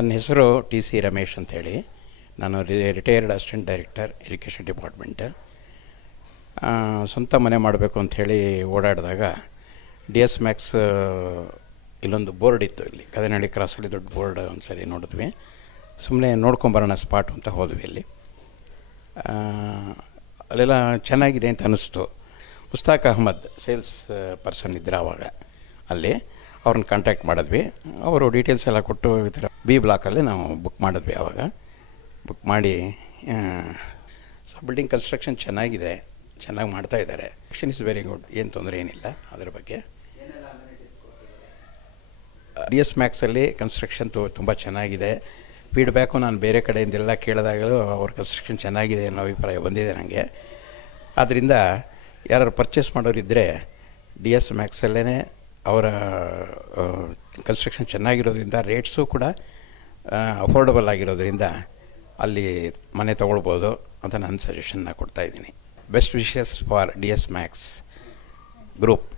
ನನ್ನ ಹೆಸರು T C Ramesh ಅಂತೇಳಿ. ನಾನು retired assistant director education department. ಸ್ವಂತ ಮನೆ ಮಾಡಬೇಕು ಅಂಥೇಳಿ ಓಡಾಡಿದಾಗ ಡಿ ಎಸ್ ಮ್ಯಾಕ್ಸ್ ಇಲ್ಲೊಂದು ಬೋರ್ಡ್ ಇತ್ತು, ಇಲ್ಲಿ ಕದನಹಳ್ಳಿ ಕ್ರಾಸಲ್ಲಿ ದೊಡ್ಡ ಬೋರ್ಡ್ ಒಂದು ಸರಿ ನೋಡಿದ್ವಿ. ಸುಮ್ಮನೆ ನೋಡ್ಕೊಂಬರೋಣ ಸ್ಪಾಟು ಅಂತ ಹೋದ್ವಿ. ಅಲ್ಲಿ ಅಲ್ಲೆಲ್ಲ ಚೆನ್ನಾಗಿದೆ ಅಂತ ಅನ್ನಿಸ್ತು. ಮುಸ್ತಾಕ್ ಅಹ್ಮದ್ ಸೇಲ್ಸ್ ಪರ್ಸನ್ ಇದ್ದರು ಆವಾಗ. ಅಲ್ಲಿ ಅವ್ರನ್ನ ಕಾಂಟ್ಯಾಕ್ಟ್ ಮಾಡಿದ್ವಿ. ಅವರು ಡೀಟೇಲ್ಸ್ ಎಲ್ಲ ಕೊಟ್ಟು ಈ ಥರ ಬಿ ಬ್ಲಾಕಲ್ಲಿ ನಾವು ಬುಕ್ ಮಾಡಿದ್ವಿ. ಆವಾಗ ಬುಕ್ ಮಾಡಿ ಬಿಲ್ಡಿಂಗ್ ಕನ್ಸ್ಟ್ರಕ್ಷನ್ ಚೆನ್ನಾಗಿದೆ, ಚೆನ್ನಾಗಿ ಮಾಡ್ತಾಯಿದ್ದಾರೆ. ಆಕ್ಷನ್ ಇಸ್ ವೆರಿ ಗುಡ್, ಏನು ತೊಂದರೆ ಏನಿಲ್ಲ ಅದರ ಬಗ್ಗೆ. ಡಿ ಎಸ್ ಮ್ಯಾಕ್ಸಲ್ಲಿ ಕನ್ಸ್ಟ್ರಕ್ಷನ್ ತುಂಬ ಚೆನ್ನಾಗಿದೆ. ಫೀಡ್ಬ್ಯಾಕು ನಾನು ಬೇರೆ ಕಡೆಯಿಂದೆಲ್ಲ ಕೇಳಿದಾಗಲೂ ಅವ್ರ ಕನ್ಸ್ಟ್ರಕ್ಷನ್ ಚೆನ್ನಾಗಿದೆ ಅನ್ನೋ ಅಭಿಪ್ರಾಯ ಬಂದಿದೆ ನನಗೆ. ಆದ್ದರಿಂದ ಯಾರು ಪರ್ಚೇಸ್ ಮಾಡೋರಿದ್ದರೆ ಡಿ ಎಸ್ ಮ್ಯಾಕ್ಸಲ್ಲೇ ಅವರ ಕನ್ಸ್ಟ್ರಕ್ಷನ್ ಚೆನ್ನಾಗಿರೋದ್ರಿಂದ, ರೇಟ್ಸು ಕೂಡ ಅಫೋರ್ಡಬಲ್ ಆಗಿರೋದ್ರಿಂದ ಅಲ್ಲಿ ಮನೆ ತೊಗೊಳ್ಬೋದು ಅಂತ ನಾನು ಸಜೆಷನ್ನ ಕೊಡ್ತಾಯಿದ್ದೀನಿ. Best wishes for D S Max group.